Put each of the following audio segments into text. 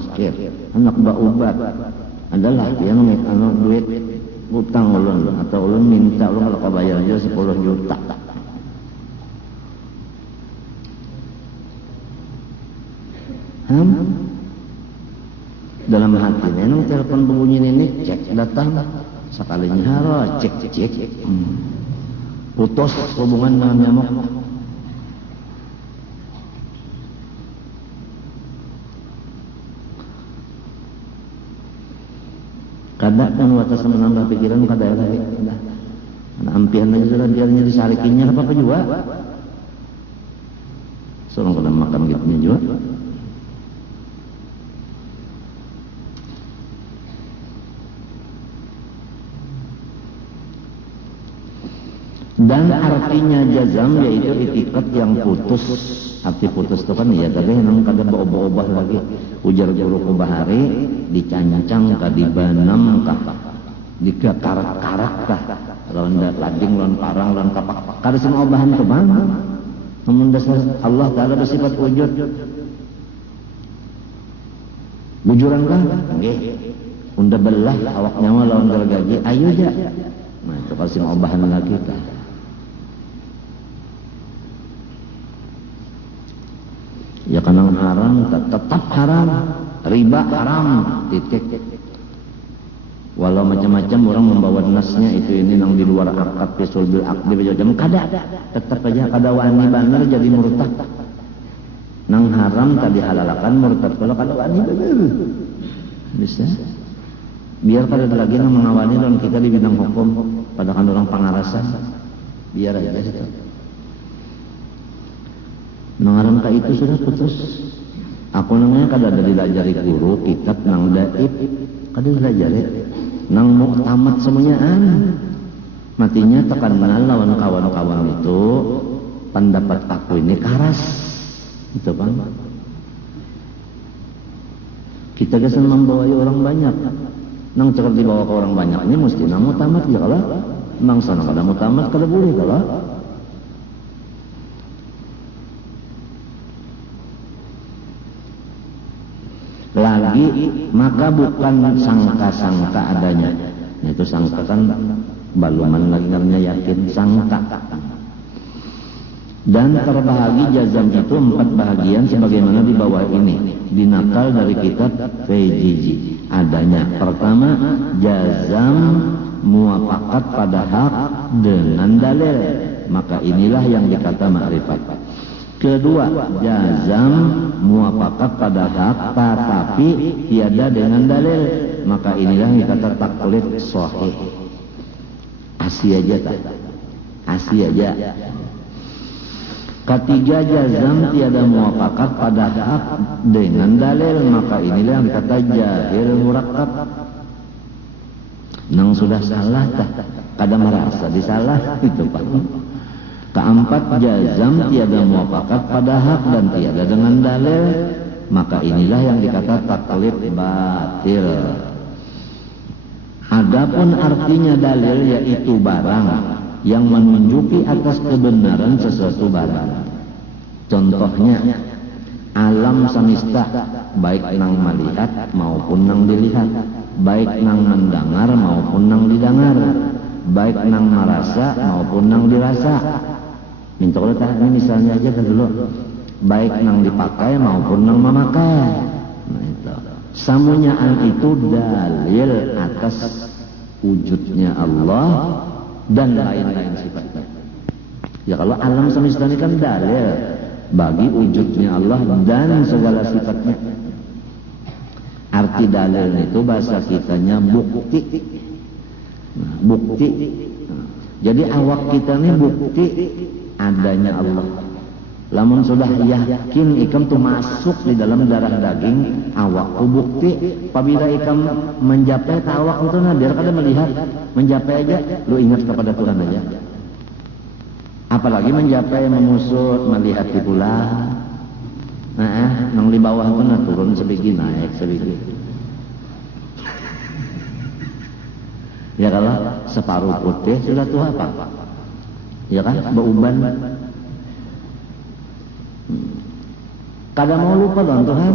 sakit, anak baubat adalah yang duit utang ulun atau ulun minta ulun kalau bayar aja 10 juta. Dalam hati nenong telepon berbunyi ini cek datang sekalinya haro cek putus hubungan dengan nyamuk. Kadang kan watas menambah pikiran kada lagi dah ampian aja sudah biarnya disarikinnya apa juga seorang kada makan gitunya juga. Dan artinya jazam yaitu itikat yang putus. Arti putus itu kan ya tadi nang kada baobah lagi ujar guru ku bahari dicancang ka dibanam kah dikarak-karak kah lawan lading lawan parang lawan kapak kada semua obahan tu bang. Namun dasar Allah taala bersifat wujud. Bujuran kah? Nggih. Unda belah awak nyawa lawan gergaji ayo ja. Nah itu kasih obahan lagi kita. Ya karena haram tetap haram, riba haram, titik. Walau macam-macam orang membawa nasnya itu ini nang di luar akad pisul bil akdi macam kada, tetap aja kada wani bener jadi murtad. Nang haram tadi halalakan murtad kalau kada wani bener. Bisa. Biar kada ada lagi nang mengawani dan kita di bidang hukum padahal orang pangarasan. Biar aja situ. Nangaran ka itu sudah putus. Aku nangnya kada ada dilajari guru kitab nang daib kada dilajari nang muktamad semuanyaan matinya tekan kenal lawan kawan-kawan itu pendapat aku ini karas itu bang kita kesan membawai orang banyak nang cekal dibawa ke orang banyak ini mesti nang muktamad ya kalau bangsa nang kada muktamad kada boleh kalau lagi maka bukan sangka-sangka adanya itu sangka kan baluman lagi karena yakin sangka dan terbahagi jazam itu 4 bahagian sebagaimana di bawah ini dinakal dari kitab Fejiji adanya pertama jazam muafakat pada hak dengan dalil maka inilah yang dikata ma'rifat. Kedua, jazam muafakat pada hak tetapi tiada dengan dalil maka inilah yang dikata taklid sahih. Asih aja tak? Asih aja. Ketiga, jazam tiada muafakat pada hak dengan dalil maka inilah yang dikata jahil murakkab. Nang sudah salah tak? Kada merasa disalah itu Pak. Keempat, jazam tiada muafakat pada hak dan tiada dengan dalil maka inilah yang dikata taklid batil. Adapun artinya dalil yaitu barang yang menunjuki atas kebenaran sesuatu barang. Contohnya alam semesta baik nang melihat maupun nang dilihat, baik nang mendengar maupun nang didengar, baik nang merasa maupun nang dirasa. Minta kalau ini misalnya aja kan dulu baik nang dipakai maupun nang memakai. Nah itu samunyaan itu dalil atas wujudnya Allah dan lain-lain sifatnya. Ya kalau alam semesta ini kan dalil bagi wujudnya Allah dan segala sifatnya. Arti dalil itu bahasa kitanya bukti. Nah, bukti. Nah, jadi awak kita ini bukti adanya Allah. Lamun sudah yakin ikam tu masuk di dalam darah daging awak tu bukti. Apabila ikam menjapai awak itu nah biar kada melihat menjapai aja lu ingat kepada Tuhan aja. Apalagi menjapai memusut melihat di pula. Nang di bawah tu nah turun sedikit naik sedikit. Ya kalau separuh putih sudah tuh apa? Ya kan, beuban. Kada mau lupa dengan Tuhan.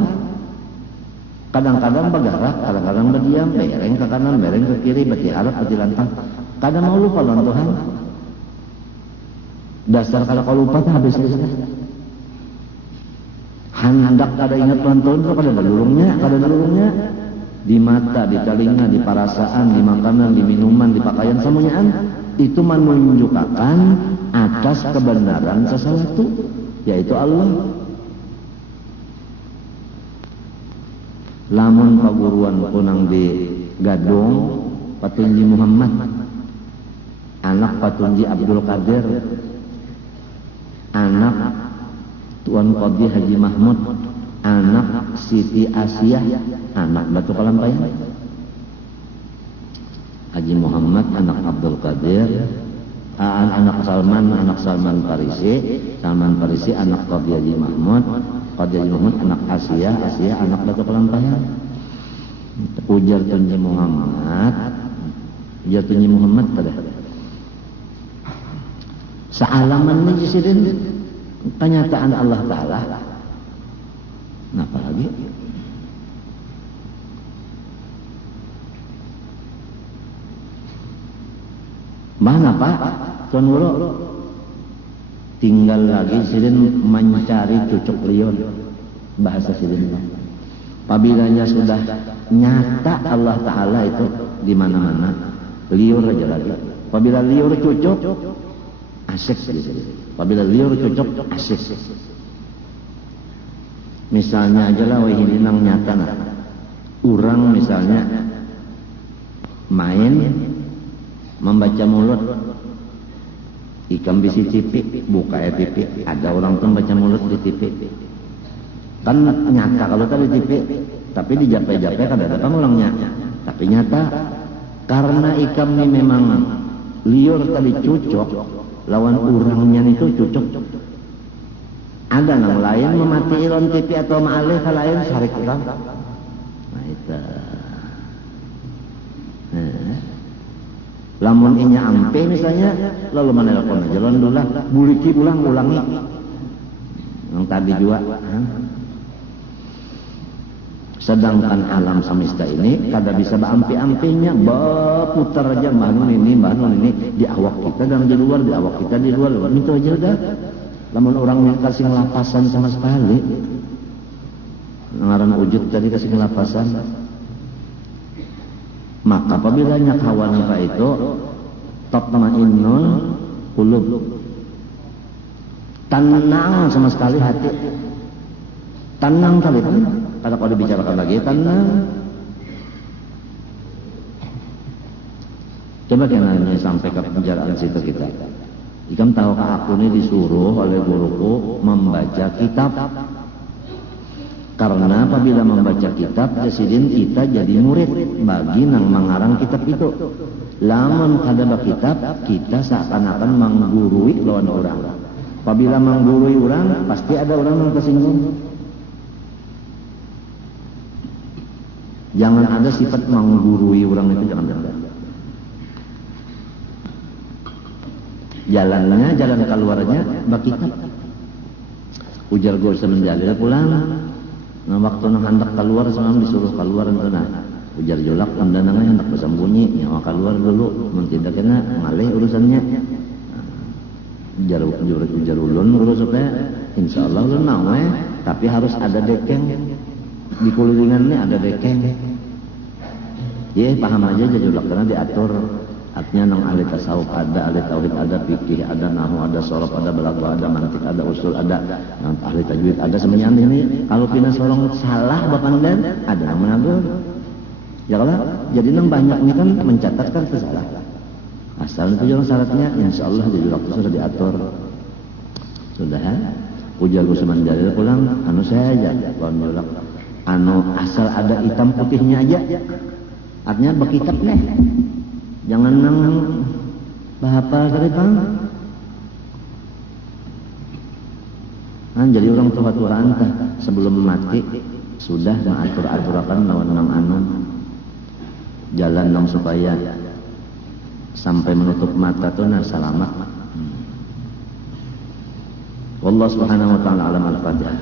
Kadang-kadang bergerak, kadang-kadang berdiam, bereng ke kanan, bereng ke kiri, beti harap, beti lantang. Kadang mau lupa lawan Tuhan. Dasar kalau kau lupa tak habis habis. Hendak kada ingat lawan Tuhan, kada dalurungnya. Di mata, di telinga, di perasaan, di makanan, di minuman, di pakaian, semuanya itu menunjukkan atas kebenaran sesuatu, yaitu Allah. Lamun paguruan punang di Gadong, Patunji Muhammad, anak Patunji Abdul Qadir, anak Tuan Qadi Haji Mahmud, anak Siti Asiyah, anak Batu Kalampayan. Haji Muhammad anak Abdul Qadir, anak Salman Farisi anak Qadi Haji Mahmud, Qadi Haji Mahmud anak Asiyah anak Batu Kalampayan. Ujar Tunji Muhammad pada sealaman ini jisirin kenyataan Allah Ta'ala. Kenapa lagi? Mana Pak? Tuan Guru tinggal lagi sidin mencari cucuk liun, bahasa sidin. Apabila sudah nyata Allah Ta'ala itu di mana-mana, liur aja lagi. Apabila liur cucuk, asik gitu. Apabila liur cucuk, asik. Misalnya aja lah ini nang nyata nah. Urang misalnya main membaca mulut, ikam bisi TV, buka TV, ada orang tuh baca mulut di TV. Kan nyata kalau tadi TV, tapi di jape-jape kan ada pengulangnya. Tapi nyata karena ikam ini memang liur tadi cucuk, lawan urangnya itu cucuk. Ada yang lain memati ilon TV atau ma'alih ke lain sarik urang. Nah itu. Lamun inya ampe misalnya, lalu menelpon aja, lalu dulu buliki ulangi. Yang tadi juga. Sedangkan alam semesta ini kada bisa beampi-ampinya, berputar aja bangun ini di awak kita dan di luar, di awak kita di luar. Itu aja udah. Lamun orang yang kasih ngelapasan sama sekali, ngaran wujud tadi kasih ngelapasan. Maka apabila hawa nafsu itu tatma'innul qulub, tenang sama sekali hati, tenang kali kan. Kalau kau dibicarakan lagi tenang. Coba kenanya sampai ke pembicaraan situ kita. Ikam tahukah aku ini disuruh oleh guruku membaca kitab. Karena apabila membaca kitab, jasidin kita jadi murid bagi nang mengarang kitab itu. Lamun kada kitab, kita seakan-akan menggurui lawan orang. Apabila menggurui orang, pasti ada orang yang tersinggung. Jangan ada sifat menggurui orang itu, jangan. Jalannya, jalan keluarnya, bakitab. Ujar guru semenjalil pulang. Nah waktu nak hendak keluar semalam disuruh keluar itu nah. Ujar jolak undangannya hendak bersembunyi, nyawa keluar dulu, tidak kena ngalih urusannya. Ujar ulun dulu supaya insya Allah ulun mau tapi harus ada dekeng di kulilingannya, ada dekeng. Ya paham aja jolak karena diatur. Artinya nang ahli tasawuf ada, ahli tauhid ada, fikih ada, nahwu ada, sorof ada, balaghah ada, mantik ada, usul ada, yang ahli tajwid ada, semuanya ini. Kalau pina sorong salah bapandan ada yang menagur. Ya kalau jadi nang banyak ini kan mencatatkan kesalahan. Asal itu jangan syaratnya, insya Allah di waktu sudah diatur. Sudah. Ujar Gusman Jalil pulang, anu saya aja, kawan jolak. Anu asal ada hitam putihnya aja. Artinya berkitab nih. Jangan nang bahapa kali bang. Jadi orang tua-tua anta sebelum mati sudah mengatur-aturakan lawan nang anu jalan nang supaya sampai menutup mata tu nah selamat. Wallahu subhanahu wa ta'ala alam al-fatihah.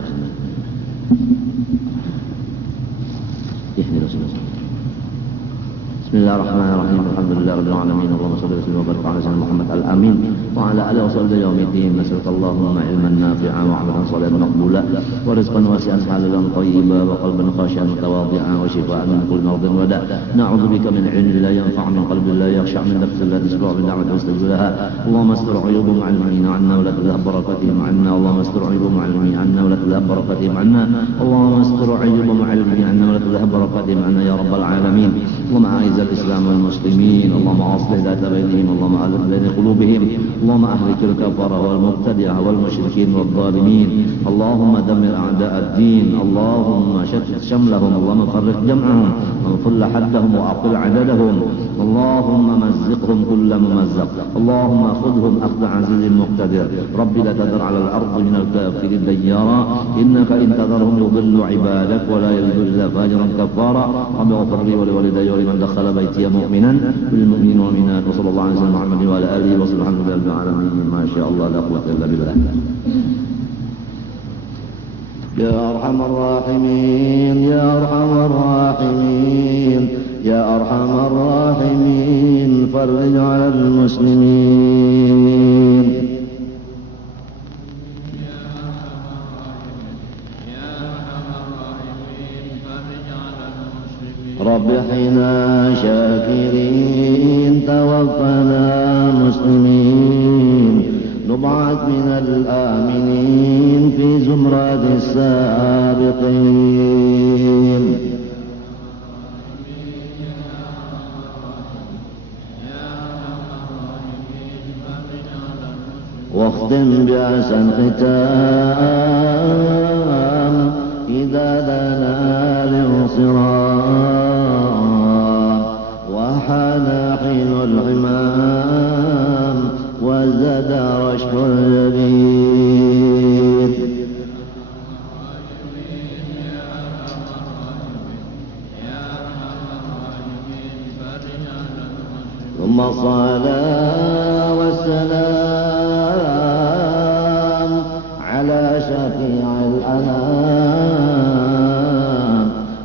Bismillahirrahmanirrahim. Alhamdulillahirabbil alamin. Allahumma shalli wa sallim wa barik ala sayyidina Muhammad al-amin wa ala alihi wa sahbihi yaumiddin. Nas'alukallahumma ilman nafi'an wa 'amalan shalihan maqbula wa rizqan wasi'an halalan thayyiban wa qalban khashi'an mutawadhi'an wa shifaa'an min kulli maradin wa da'. Na'udzubika min 'ilmin la yanfa'u min qalbin la yakhsha' min nafsin la tashba'u min ni'matin wastajib laha. Allahumma astur 'uyubahum 'almina 'anna wa la tudhhab barakatihim 'anna. Allahumma astur 'uyubahum 'almina 'anna wa la tudhhab barakatihim 'anna. Allahumma astur 'uyubahum 'almina 'anna wa la tudhhab barakatihim 'anna ya rabbal alamin. Allahumma a'izz al-islam wal muslimin. Allahumma aslih dhata bainihim. Allahumma alif baina qulubihim. Allahumma ahlik al-kafara wal mubtadi'a wal musyrikin wal zalimin. Allahumma dammir a'da' ad-din. Allahumma shattit shamlahum. Allahumma farriq jam'ahum wa full haddahum wa aqil 'adadahum. Allahumma mazziqhum kull mumazzaq. Allahumma khudhum akhd 'azizin muqtadir. Rabbi la tadhar 'ala al-ardi min al-kafirin dayyara innaka in tadharhum yudhillu 'ibadak wa la yalidu illa fajiran kafara. Rabbi ighfir li wa li walidayya wa liman dakhala baytiya mu'minan bil mu'minina wal mu'minat. Wa sallallahu alaihi wa sallam Muhammad wa ala alihi wa sahbihi rabbil alamin. Ma sha Allah la quwwata illa billah. Ya arhamar rahimin, ya arhamar rahimin, ya arhamar rahimin, farij 'alal muslimin. رب احينا شاكرين توفنا مسلمين نبعث من الآمنين في زمرة السابقين. واختم بأحسن ختام إذا لنا الانصراف وحان حين الحمام وزاد رشح الجبين. ثم الصلاة والسلام على شفيع الأنام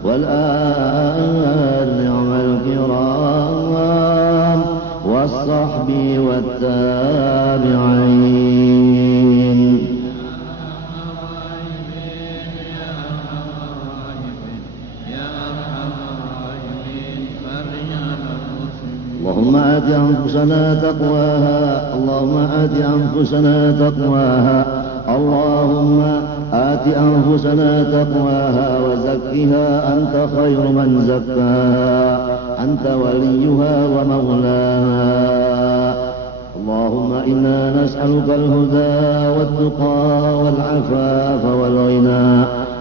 والآل نعم الكرام والصحب والتابعين. اللهم آت أنفسنا تقواها. اللهم آت أنفسنا تقواها. اللهم آت أنفسنا تقواها وزكها أنت خير من زكاها أنت وليها ومولاها. اللهم إنا نسألك الهدى والتقى والعفاف والغنى.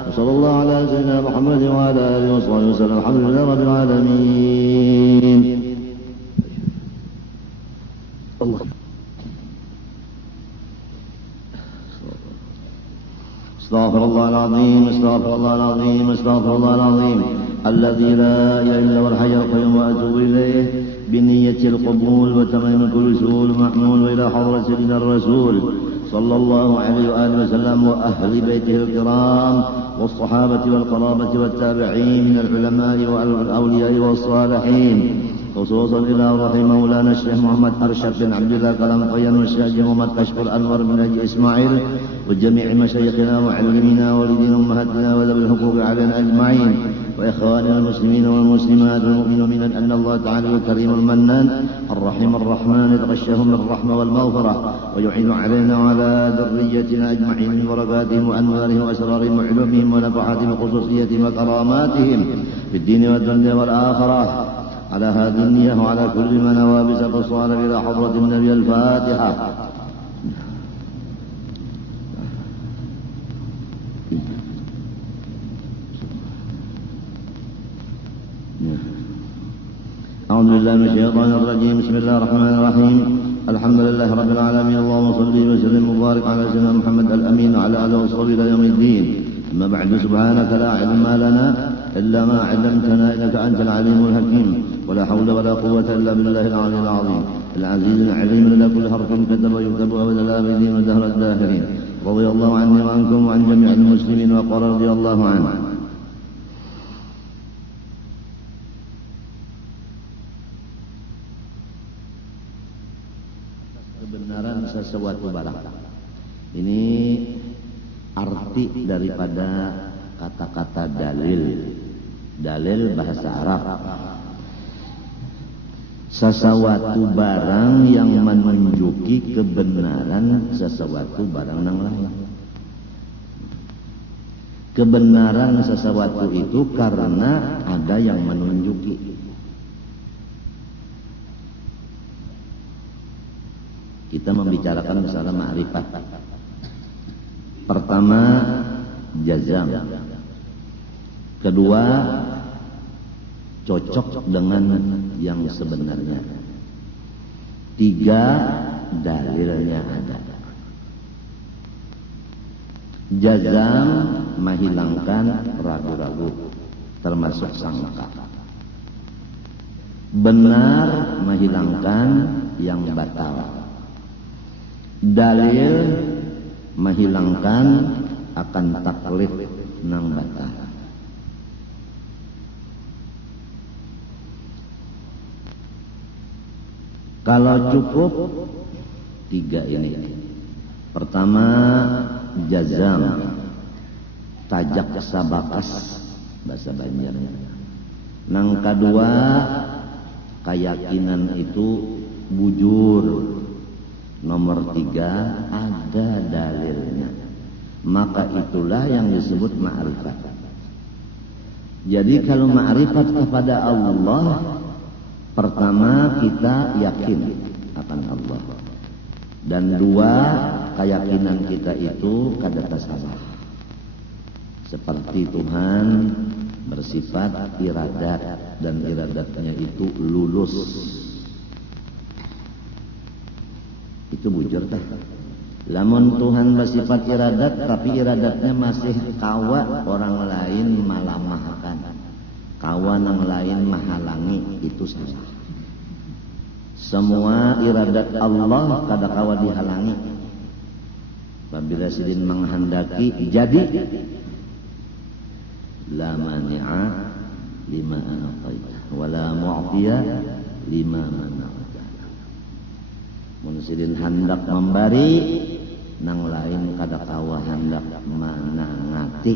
وصلى الله على سيدنا محمد وعلى آله وصحبه وسلم. الحمد لله رب العالمين. الله استغفر الله العظيم، استغفر الله العظيم، استغفر الله العظيم الذي لا إله إلا هو الحي القيوم وأتوب إليه بنية القبول وتمام كل سؤول محمول وإلى حضرة سيدنا الرسول صلى الله عليه وآله وسلم وأهل بيته الكرام والصحابة والقرابة والتابعين من العلماء والأولياء والصالحين، خصوصا إلى رحمه مولانا الشيخ محمد أرشد بن عبد الله كلام قيان والشيخ محمد كشف الأنور بن حاج إسماعيل وجميع مشايخنا وعلمنا والدين أمهاتنا وذوي الحقوق علينا أجمعين وإخواننا المسلمين والمسلمات والمؤمنين أن الله تعالى الكريم المنان الرحيم الرحمن يتغشاهم بالرحمة والمغفرة ويعين علينا وعلى ذريتنا أجمعين من بركاتهم وأنوارهم وأسرارهم وعلومهم ونفحاتهم وخصوصيتهم وكراماتهم في الدين والدنيا والآخرة. على هذه النية وعلى كل من نوى بسبب إلى حضرة النبي. الفاتحة. أعوذ بالله من الشيطان الرجيم. بسم الله الرحمن الرحيم. الحمد لله رب العالمين. اللهم صل وسلم وبارك على سيدنا محمد الأمين وعلى آله وصحبه إلى يوم الدين. أما بعد، سبحانك لا علم لنا إلا ما علمتنا إنك أنت العليم الحكيم. ولا حول ولا قوة إلا بالله العلي العظيم العزيز العليم لدى كل حرف كتب ويكتب أبدا الآبدين ودهر الداهرين. رضي الله عني وعنكم وعن جميع المسلمين وقال رضي الله عنه. sesuatu barang. Ini arti daripada kata-kata dalil. Dalil bahasa Arab. Sesuatu barang yang menunjuki kebenaran sesuatu barang yang lain. Kebenaran sesuatu itu karena ada yang menunjuki. Kita membicarakan masalah ma'rifat. Pertama, jazam. Kedua, cocok dengan yang sebenarnya. Tiga, dalilnya ada. Jazam menghilangkan ragu-ragu, termasuk sangka. Benar menghilangkan yang batal. Dalil menghilangkan akan taklif nang batal. Kalau cukup tiga ini. Pertama, jazam, tajak sabakas bahasa Banjarnya. Nang kedua, keyakinan itu bujur. Nomor tiga, ada dalilnya. Maka itulah yang disebut ma'rifat. Jadi kalau ma'rifat kepada Allah, pertama kita yakin akan Allah. Dan dua, keyakinan kita itu kada salah. Seperti Tuhan bersifat iradat dan iradatnya itu lulus. Itu bujur dah. Lamun Tuhan bersifat iradat tapi iradatnya masih kawa orang lain malamahkan, kawa yang lain menghalangi, itu salah. Semua iradat Allah kada kawa dihalangi. Apabila sidin menghendaki jadi, la mani'a lima a'taita wa la mu'tiya lima mana'ta. Mun sidin hendak memberi, nang lain kada kawa hendak manangati.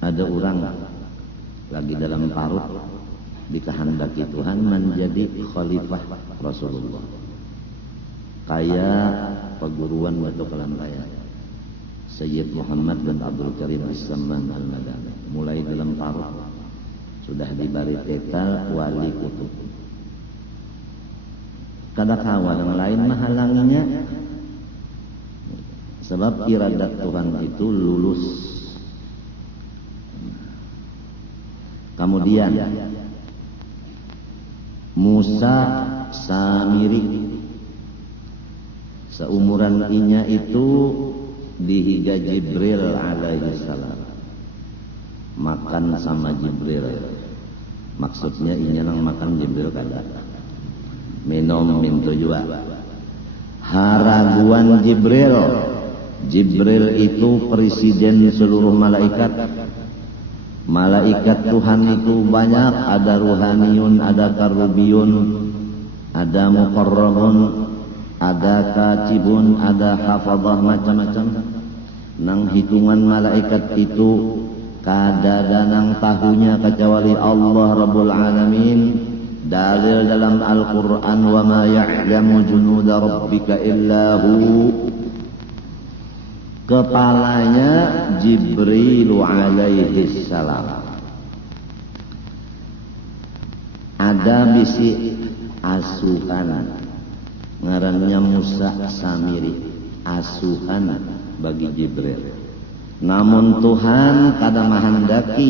Ada orang lagi dalam parut dikehendaki Tuhan menjadi khalifah Rasulullah. Kayak perguruan Batu Kelantai Sayyid Muhammad bin Abdul Karim As-Samman Al-Madani. Mulai dalam parut sudah diberi tetal wali kutub. Kada kawan yang lain menghalanginya, sebab iradat Tuhan itu lulus. Kemudian Musa Samiri, seumuran inya itu dihiga Jibril alaihi salam, makan sama Jibril. Maksudnya inya nang makan Jibril kada, minum juga. Haraguan Jibril. Jibril itu presiden seluruh malaikat. Malaikat Tuhan itu banyak, ada ruhaniyun, ada karubiyun, ada muqarrabun, ada katibun, ada hafadhah, macam-macam. Nang hitungan malaikat itu kada ada nang tahunya kecuali Allah Rabbul Alamin. Dalil dalam Al-Quran, wa ma ya'lamu junuda rabbika illahu. Kepalanya Jibril alaihi salam. Ada bisi asuhan, ngarannya Musa Samiri, asuhan bagi Jibril. Namun Tuhan kada menghendaki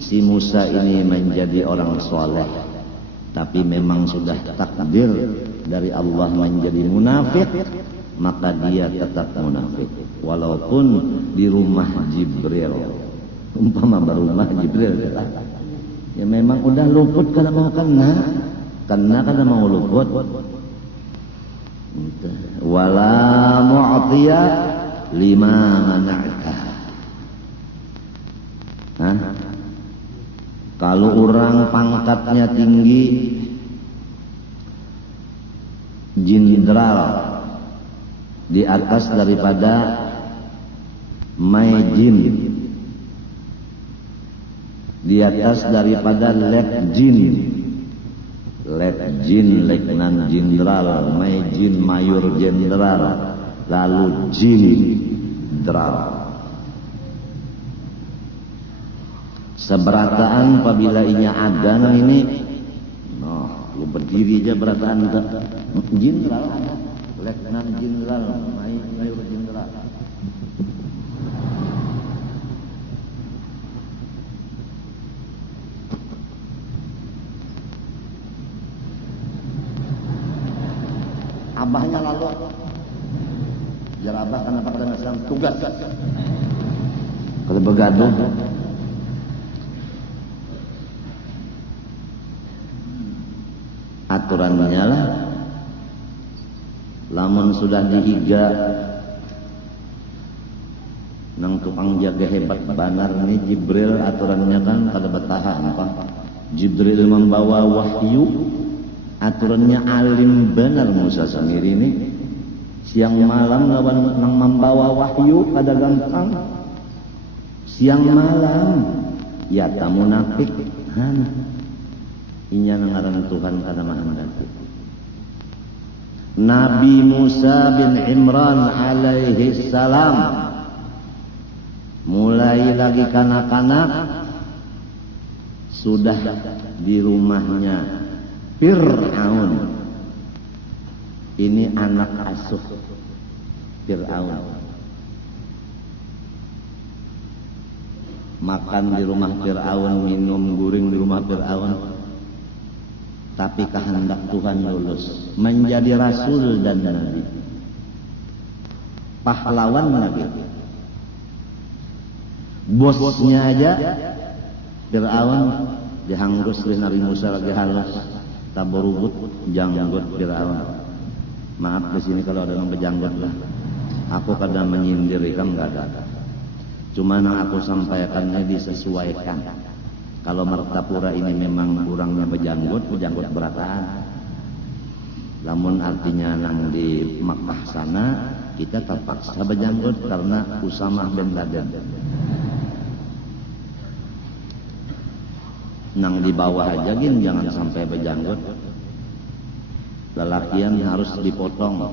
si Musa ini menjadi orang soleh, tapi memang sudah takdir dari Allah menjadi munafik, maka dia tetap munafik walaupun di rumah Jibril. Umpama berumah Jibril, ya memang udah luput kada mau kena kada mau luput. Wala mu'tiya lima mana'ta. Kalau orang pangkatnya tinggi, jenderal di atas daripada maijin, di atas daripada letjin, letnan jenderal, maijin mayor jenderal, lalu jenderal. Seberataan apabila inya ada ini, lu berdiri aja berataan jenderal ada, letnan jenderal, mayor jenderal. Abahnya lalu, biar abah kenapa kata Islam tugas. Kalau begaduh, aturannya lah, lamun sudah dihiga nang tukang jaga hebat banar nih Jibril, aturannya kan kada bertahan apa? Jibril membawa wahyu, aturannya alim benar Musa sendiri ini. Siang malam lawan nang membawa wahyu kada gampang. Siang malam ya tamu munafik inya ngaran Tuhan kada mahendaki. Nabi Musa bin Imran alaihi salam mulai lagi kanak-kanak sudah di rumahnya Fir'aun. Ini anak asuh Fir'aun. Makan di rumah Fir'aun, minum guring di rumah Fir'aun. Tapi kehendak Tuhan lulus menjadi rasul dan nabi, pahlawan nabi. Bosnya aja Fir'aun dihanggus oleh Nabi Musa lagi halus, taborubut janggut Fir'aun. Maaf di sini kalau ada yang berjanggut lah. Aku kadang menyindir ikan nggak ada. Cuma yang aku sampaikannya disesuaikan. Kalau Martapura ini memang kurangnya berjanggut berataan. Namun artinya nang di Makkah sana kita terpaksa berjanggut karena Usamah bin Laden. Nang di bawah aja gin jangan sampai berjanggut. Lelakian harus dipotong,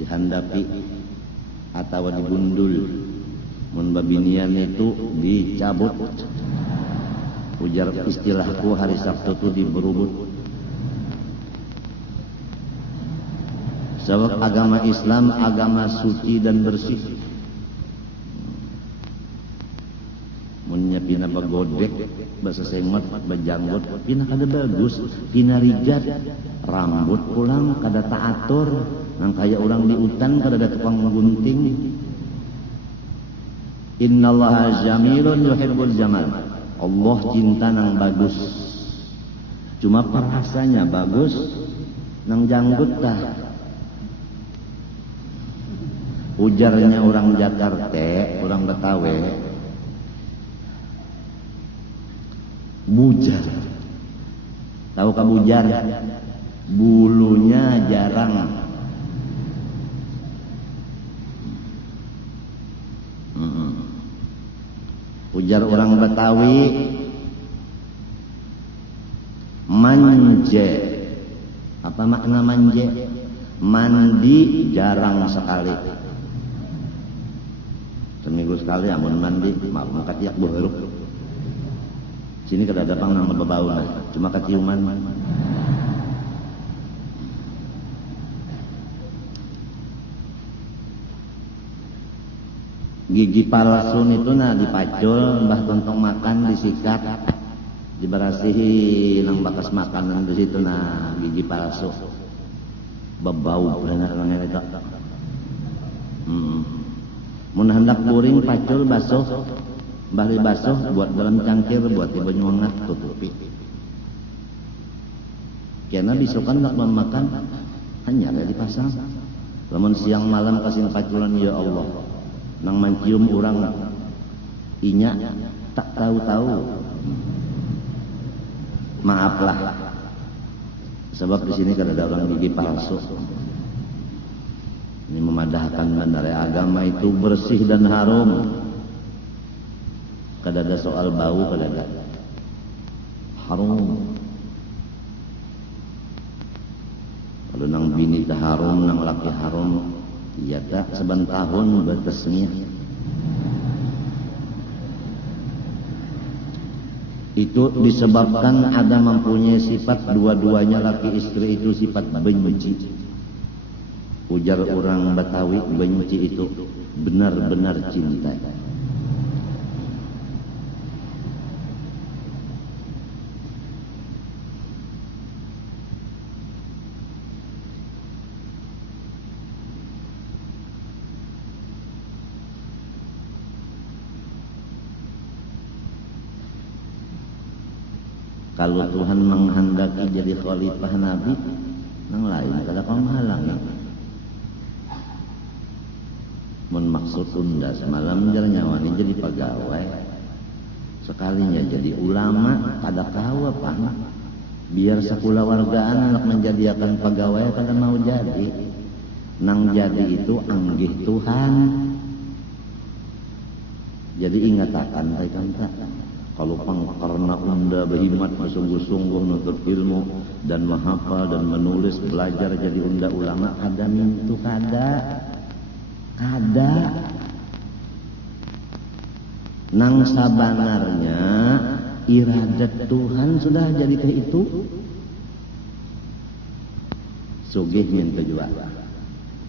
dihandapi atau dibundul. Mun babinian itu dicabut. Ujar istilahku hari Sabtu itu diberubut. Sebab agama Islam agama suci dan bersih. Munnya pina bagodek bahasa sengot bajanggot pina kada bagus, pina rigat rambut pulang kada taatur, nang kaya orang di hutan kada ada tukang gunting. Innallaha jamilun yuhibbul jamal. Allah cinta nang bagus. Cuma perasanya bagus nang janggut dah. Ujarnya orang Jakarta, orang Betawi, bujar. Tahu ka bujar? Bulunya jarang. Ujar orang Betawi, manje. Apa makna manje? Mandi jarang sekali. Seminggu sekali amun mandi, maaf makatiak buheruk. Sini kada ada pang nama bebau nah, cuma keciuman. Gigi palsu itu nah dipacul, mbah tontong makan disikat, diberasihi nang bakas makanan di situ nah gigi palsu. Bebau benar orang itu. Mun hendak boring pacul basuh, bari basuh buat dalam cangkir buat ibu nyuangat tutupi. Karena bisokan nak memakan hanya ada dipasang. Lamun siang malam kasih paculan ya Allah, nang mencium orang inya tak tahu-tahu. Maaflah, Sebab di sini kan ada orang gigi palsu. Ini memadahkan bandara agama itu bersih dan harum. Kada ada soal bau, kada ada. Harum. Kalau nang bini dah harum, nang laki harum, iya tak sebentahun bertasmiyah. Itu disebabkan ada mempunyai sifat dua-duanya laki istri itu sifat benci. Ujar orang Betawi, benci itu benar-benar cinta. Kalau Tuhan menghendaki jadi khalifah Nabi, nang lain kada kau menghalangi. Mun maksud tunda semalam jar nyawani jadi pegawai, sekalinya jadi ulama kada kau apa? Biar sekulawargaan anak menjadikan pegawai kada mau jadi. Nang jadi itu anggih Tuhan. Jadi ingat akan tak. Kalau karena unda berhimat bersungguh-sungguh nuntut ilmu dan menghafal dan menulis belajar jadi unda ulama ada mintu kada nang sabanarnya iradat Tuhan sudah jadi ke itu sugih mintu jua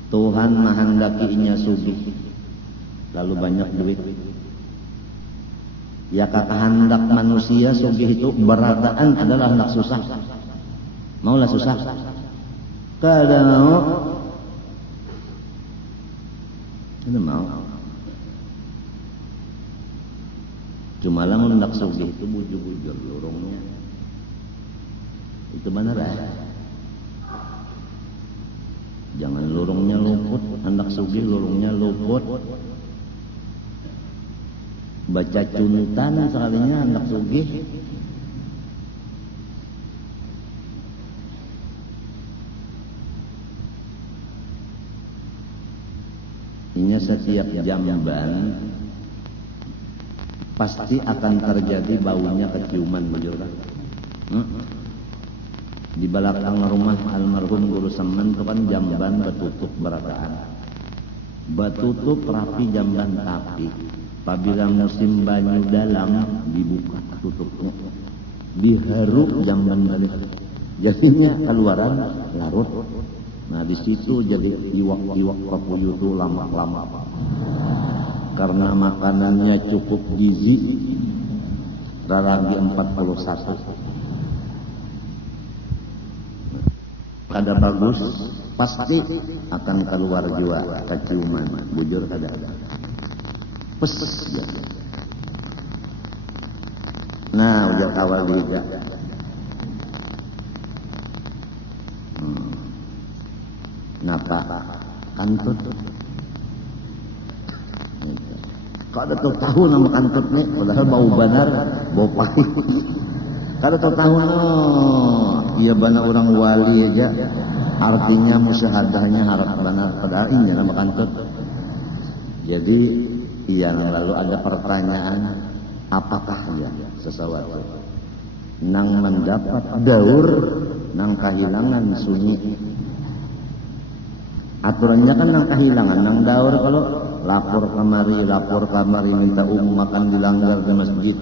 Tuhan menghendakinya sugih lalu banyak duit. Ya kehendak manusia sugih itu berataan adalah hendak susah. Maulah susah. Kada mau. Kada mau. Cuma lah hendak sugih itu bujur-bujur lurungnya. Itu benar ya. Jangan lurungnya luput, hendak sugih lurungnya luput. Baca cuntan sekalinya anak sugih. Ini setiap jamban pasti akan terjadi baunya keciuman bujur. Di belakang rumah almarhum Guru Semen itu kan jamban betutup berataan. Betutup rapi jamban tapi apabila musim banyu dalam dibuka tutupnya, diharuk jamban balik, jadinya keluaran larut. Nah di situ jadi iwak-iwak papuyuh itu lama-lama karena makanannya cukup gizi. Raragi 41. Kada bagus pasti akan keluar jiwa keciuman bujur kada ada. Pes ya. Nah ujar kawal juga. Napa kantut? Kada tahu nama kantutnya, padahal bau benar, bau pahit. Kada tahu iya benar orang wali aja. Artinya musyahadahnya harap benar, padahal ini nama kantut. Jadi iya, lalu ada pertanyaan, apakah ya sesuatu nang mendapat daur, nang kehilangan sunyi. Aturannya kan nang kehilangan, nang daur kalau lapor kamari minta makan dilanggar di masjid,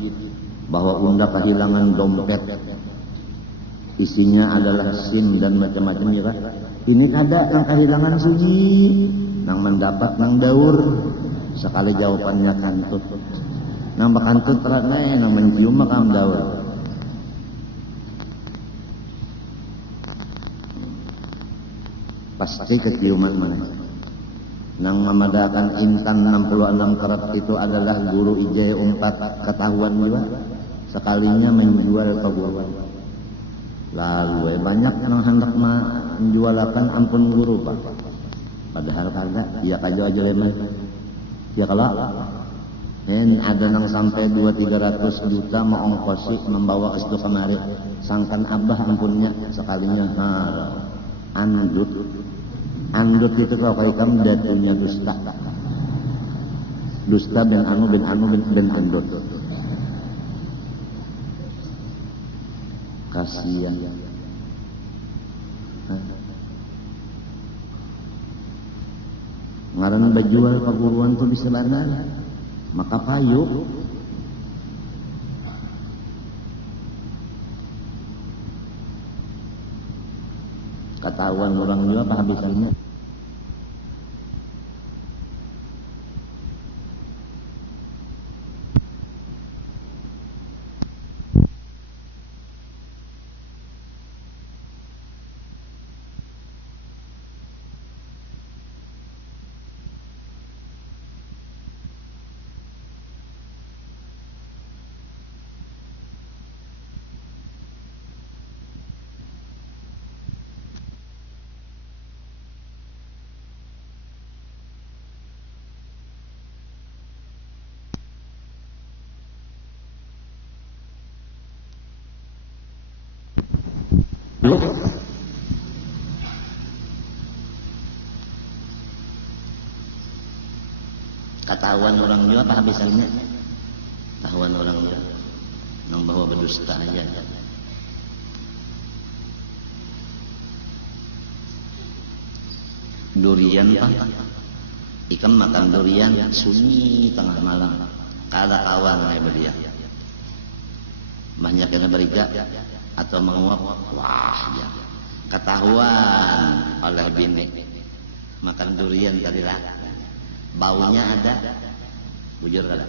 bahwa unda kehilangan dompet, isinya adalah SIM dan macam-macam ya kan. Ini kada nang kehilangan sunyi, nang mendapat nang daur. Sekali jawabannya kantut. Nambah kantut terane nang mencium makam daur. Pasti keciuman mana. Nang memadakan intan 66 karat itu adalah guru ijazah 4 ketahuan juga. Sekalinya menjual perguruan. Lalu banyak yang hendak menjualakan ampun guru Pak. Padahal kagak, iya kajo aja lemah. Ya kalau Ada nang sampai 200-300 juta mau ongkosi membawa itu kemari. Sangkan abah ampunnya sekalinya andut. Andut itu kalau kamu datunya dusta. Dusta ben anu ben andut. Kasihan. Ngaran bajual paguruan tuh bisa benar. Maka payu ketahuan orang juga apa habisannya. Ketahuan orang juga apa habisannya? Ketahuan orang juga nang bawa berdusta aja. Durian pak, ikan makan durian sunyi tengah malam. Kada kawan ya beria. Banyak yang beriga atau menguap, wah ya. Ketahuan oleh bini makan durian tadi lah. Baunya ada, bujur kada.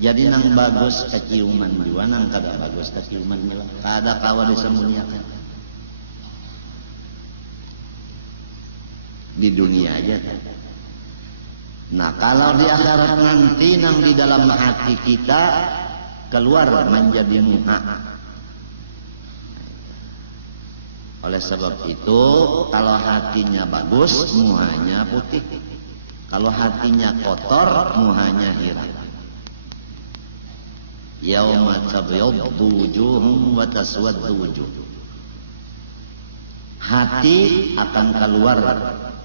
Jadi nang bagus keciuman juga, nang kada bagus keciuman juga. Kada kawa disembunyikan. Di dunia aja. Nah kalau di akhirat nanti nang di dalam hati kita keluar menjadi muha. Oleh sebab itu kalau hatinya bagus, muhanya putih. Kalau hatinya kotor, muhanya hilang. Yauma tabyaddu wujuhum wa taswaddu wujuh. Hati akan keluar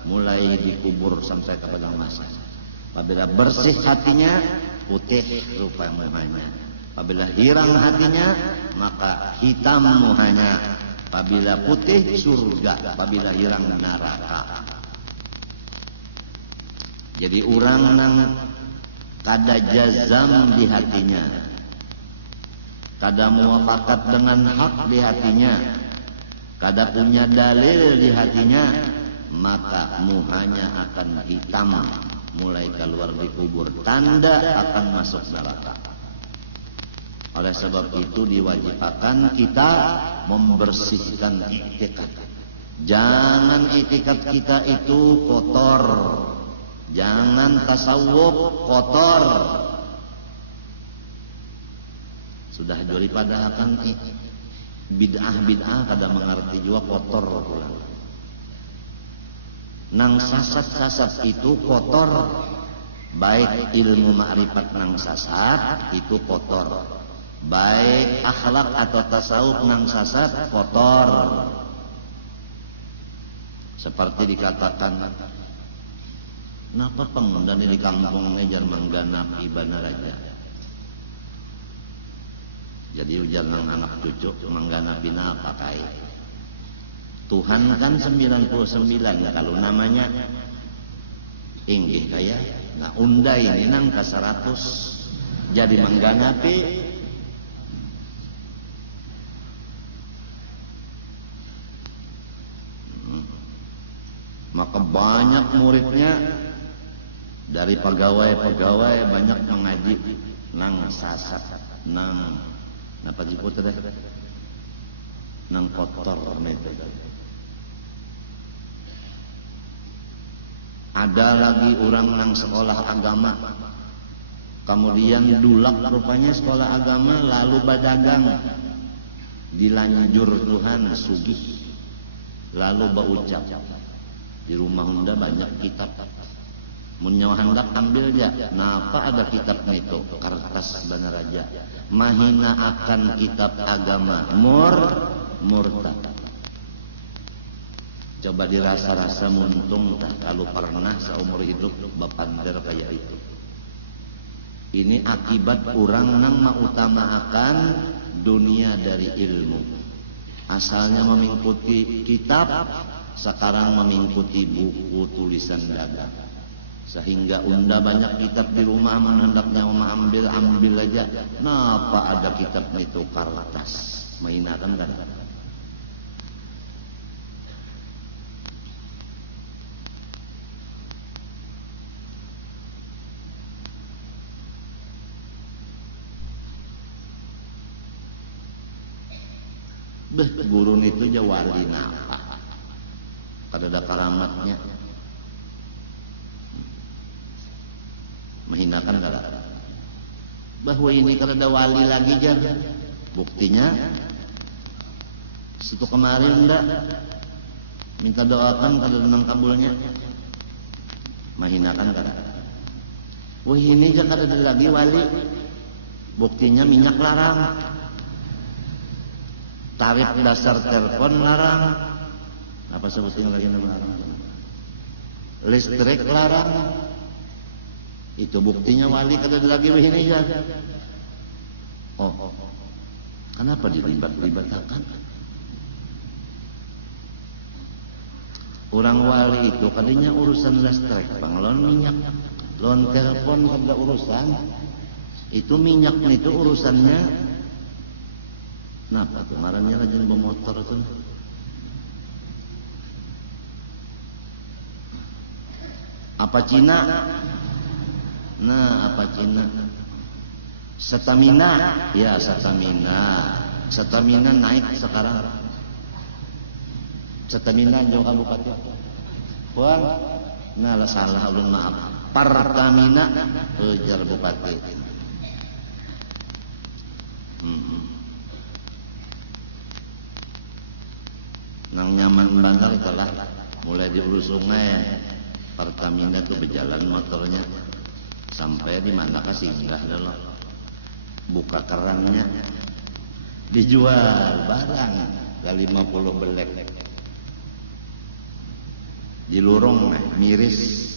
mulai dikubur sampai kepada masa. Apabila bersih hatinya, putih rupa muhanya. Apabila hilang hatinya, maka hitam muhanya. Apabila putih surga, apabila hilang neraka. Jadi orang nang kada jazam di hatinya, kada muafakat dengan hak di hatinya, kada punya dalil di hatinya, maka muhanya akan hitam mulai keluar di kubur, tanda akan masuk neraka. Oleh sebab itu diwajibkan kita membersihkan i'tikad. Jangan i'tikad kita itu kotor. Jangan tasawuf kotor. Sudah daripada akan bid'ah kada mengerti juga kotor pulang. Nang sasat itu kotor. Baik ilmu ma'rifat nang sasat itu kotor. Baik akhlak atau tasawuf nang sasat kotor. Seperti dikatakan, kenapa pengundan di kampung ngejar mengganap ibadah raja? Jadi ujar nang anak cucu mengganapin apa kai? Tuhan kan 99 kalau namanya inggih kaya. Nah undai ini nang ke 100 jadi mengganapi. Maka banyak muridnya dari pegawai banyak mengaji nang sasat, nang napa disebut teh? Nang kotor mete. Ada lagi orang nang sekolah agama, kemudian dulak rupanya sekolah agama lalu badagang, dilanjur Tuhan sugih, lalu baucap. Di rumah Unda banyak kitab. mun nyawa hendak ambil aja. Napa ada kitab itu kertas bener aja. Mahina akan kitab agama murtad. Coba dirasa-rasa muntung tak kalau pernah seumur hidup bapander kayak itu. Ini akibat orang nang mengutamakan dunia dari ilmu. Asalnya mengikuti kitab, sekarang mengikuti buku tulisan dada. Sehingga unda banyak kitab di rumah, hendaknya mau ambil aja. Napa ada kitab itu kertas? Mainkan kan? Guru itu aja wali napa? Kada ada karamatnya. Menghinakan kada. Bahwa ini kada ada wali lagi jar. Buktinya situ kemarin ndak minta doakan kada nang kabulnya. Menghinakan kada. Wah ini aja kada ada lagi wali. Buktinya minyak larang. Tarif dasar telepon larang. Apa sebutnya lagi nama larang? Listrik larang. Itu buktinya wali kada lagi begini ya. Oh, kenapa dilibat-libatkan? Orang wali itu kadinya urusan listrik, panglon minyak, lon telepon kada urusan. Itu minyak itu urusannya. Kenapa tuh? Marahnya rajin bermotor tuh. Apa Cina? Nah, apa Cina? Stamina. Ya, stamina. Stamina naik sekarang. Stamina juga kabupaten. Puan. Nah, lah salah ulun maaf. Pertamina ujar bupati. Nang nyaman banget itulah mulai diurus sungai Pertamina tuh berjalan motornya sampai di mana kah singgah dulu buka kerannya dijual barang kali 50 belek di lorong miris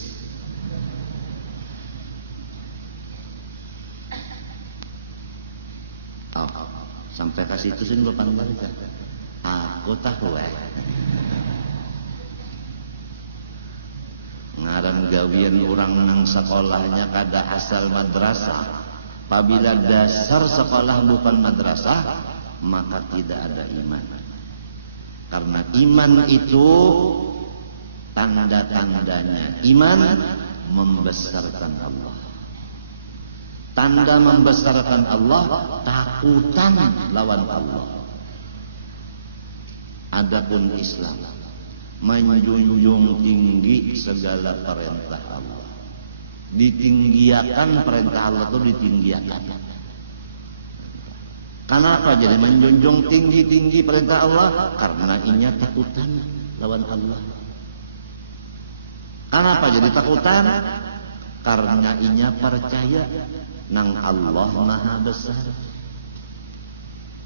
sampai kasih itu sih berpandang kan. Aku tahu ngaran gawian orang nang sekolahnya kada asal madrasah. Apabila dasar sekolah bukan madrasah, maka tidak ada iman. Karena iman itu tanda-tandanya. Iman membesarkan Allah. Tanda membesarkan Allah, takutan lawan Allah. Adapun Islam menjunjung tinggi segala perintah Allah. Ditinggiakan perintah Allah itu ditinggiakan. Kenapa jadi menjunjung tinggi perintah Allah? Karena inya takutan lawan Allah. Kenapa jadi takutan? Karena inya percaya nang Allah Maha Besar.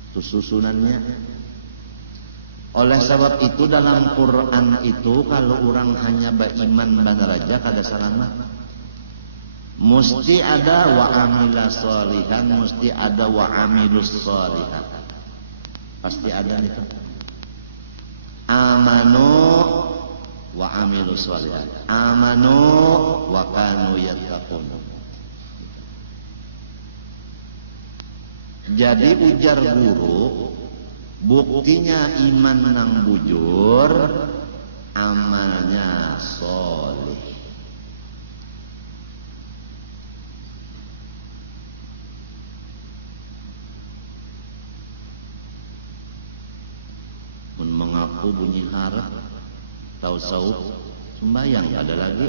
Itu susunannya. Oleh sebab itu dalam Quran itu kalau orang hanya beriman benar aja kada selamat. Mesti ada wa amila sholihan, mesti ada wa amilus sholihat. Pasti ada itu. Amanu wa amilus sholihat. Amanu wa kanu yattaqun. Jadi ujar guru, buktinya iman nang bujur, amalnya soleh. Mun mengaku bunyi harap, tahu saub, sembayang ada lagi.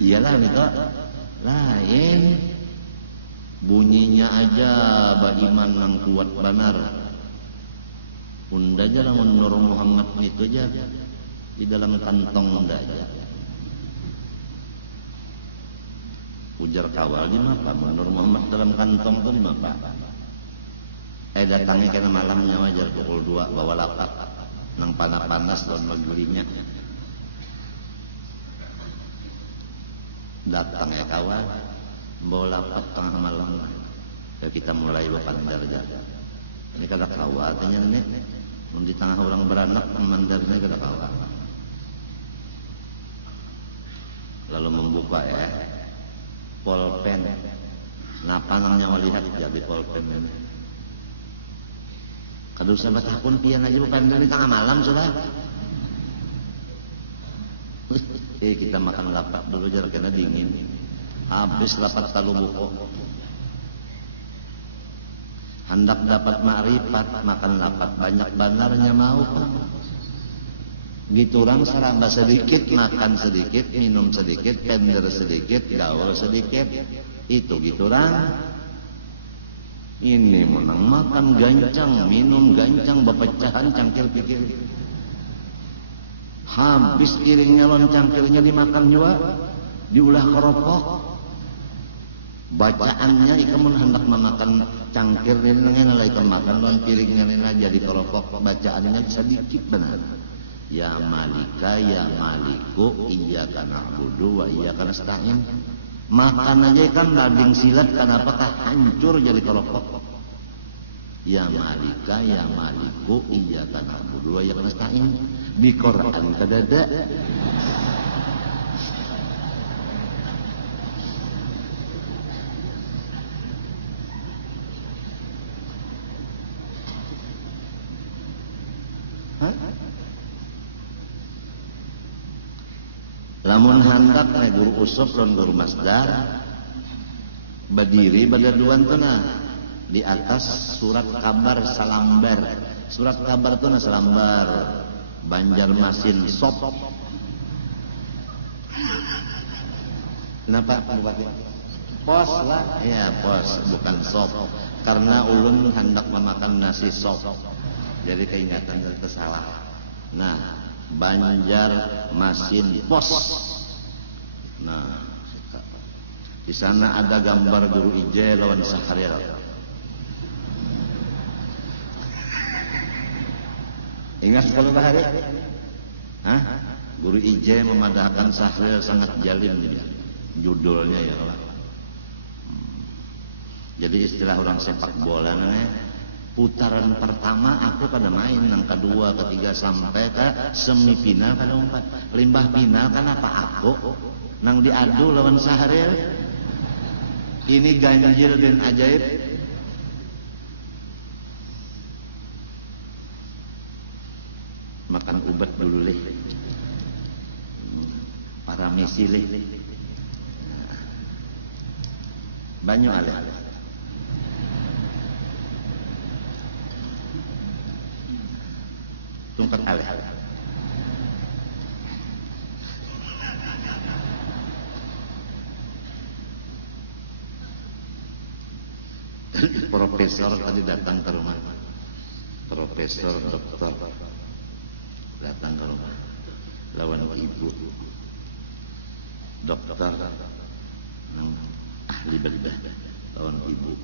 Iyalah itu lain. Bunyinya aja beriman yang kuat benar. Unda aja lah Nur Muhammad itu aja di dalam kantong unda aja. Ujar kawal di mapa, Nur Muhammad dalam kantong tuh di mapa. Datangnya kena malamnya wajar pukul 2 bawa lapak nang panas-panas dan magurinya. Datang kawal bawa lapak tengah malam. Ya kita mulai berpandar aja. Ini kada kawal tanya nih. Di tengah orang beranak mandarnya kada kawal. Lalu membuka polpen. Nah panangnya melihat jadi polpen ini. Kadang sama tahun pian aja bukan dari tengah malam sudah. Kita makan lapak dulu jar kena dingin. Habis lapak talu buko. Hendak dapat makrifat makan lapak banyak banarnya mau kan. Gitu orang seramba sedikit makan sedikit minum sedikit pender sedikit gaul sedikit itu gitu orang. Ini menang makan gancang, minum gancang, bepecahan cangkir pikir. Habis piringnya lon cangkirnya dimakan juga, diulah keropok. Bacaannya ikamun hendak memakan cangkir ini ngalai makan lon piringnya ini jadi keropok. Bacaannya sedikit benar. Ya Malika, ya Maliku, iyyaka na'budu wa iyyaka nasta'in. Makan aja kan daging silat kenapakah hancur jadi keropok. Ya Malika, ya Maliku, iyyaka na'budu wa iyyaka nasta'in. Di Quran kadada. Lamun handak na guru usop lawan guru masdar berdiri bagaduan tuh nah di atas surat kabar salambar. Surat kabar tuh nah salambar Banjarmasin sop. Kenapa bukan pos lah? Ya pos bukan sop karena ulun hendak memakan nasi sop jadi keingatan tersalah. Nah Banjarmasin pos. Nah, di sana ada gambar Guru Ije lawan Sahrir. Ingat kalau hari? Hah? Guru Ije memadahkan Sahrir sangat jalim dia. Judulnya ya Allah. Jadi istilah orang sepak bola namanya. Putaran pertama aku kada main, yang kedua, ketiga sampai ke semifinal kada umpat. Limbah final kan apa aku nang diadu lawan Sahrir. Ini ganjil dan ajaib. Makan ubat dulu leh. Para misi leh. Banyak alih. Tungkat alih. Profesor tadi datang ke rumah. Profesor doktor datang ke rumah. Lawan ibu. Dokter nang ahli bedah lawan ibu.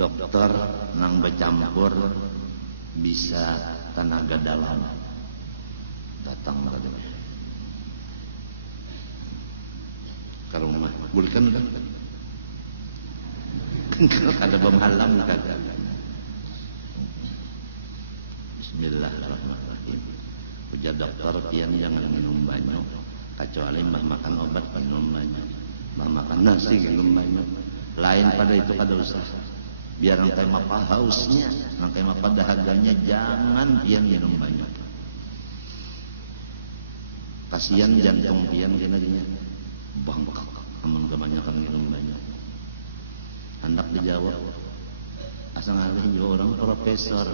Dokter nang bercampur bisa tenaga dalam datang mereka ke rumah. Bukan udah kalau ada pemahalam kata Bismillahirrahmanirrahim. Ujar dokter pian jangan minum banyak kecuali mbah makan obat minum banyak, mbah makan nasi minum banyak. Lain pada itu kada usah. Biar nangkai mapa hausnya, nangkai mapa dahaganya, jangan pian minum banyak. Kasihan jantung pian gini-gini bangkak, amun kebanyakan minum banyak. Hendak dijawab, asal ngalih juga orang profesor,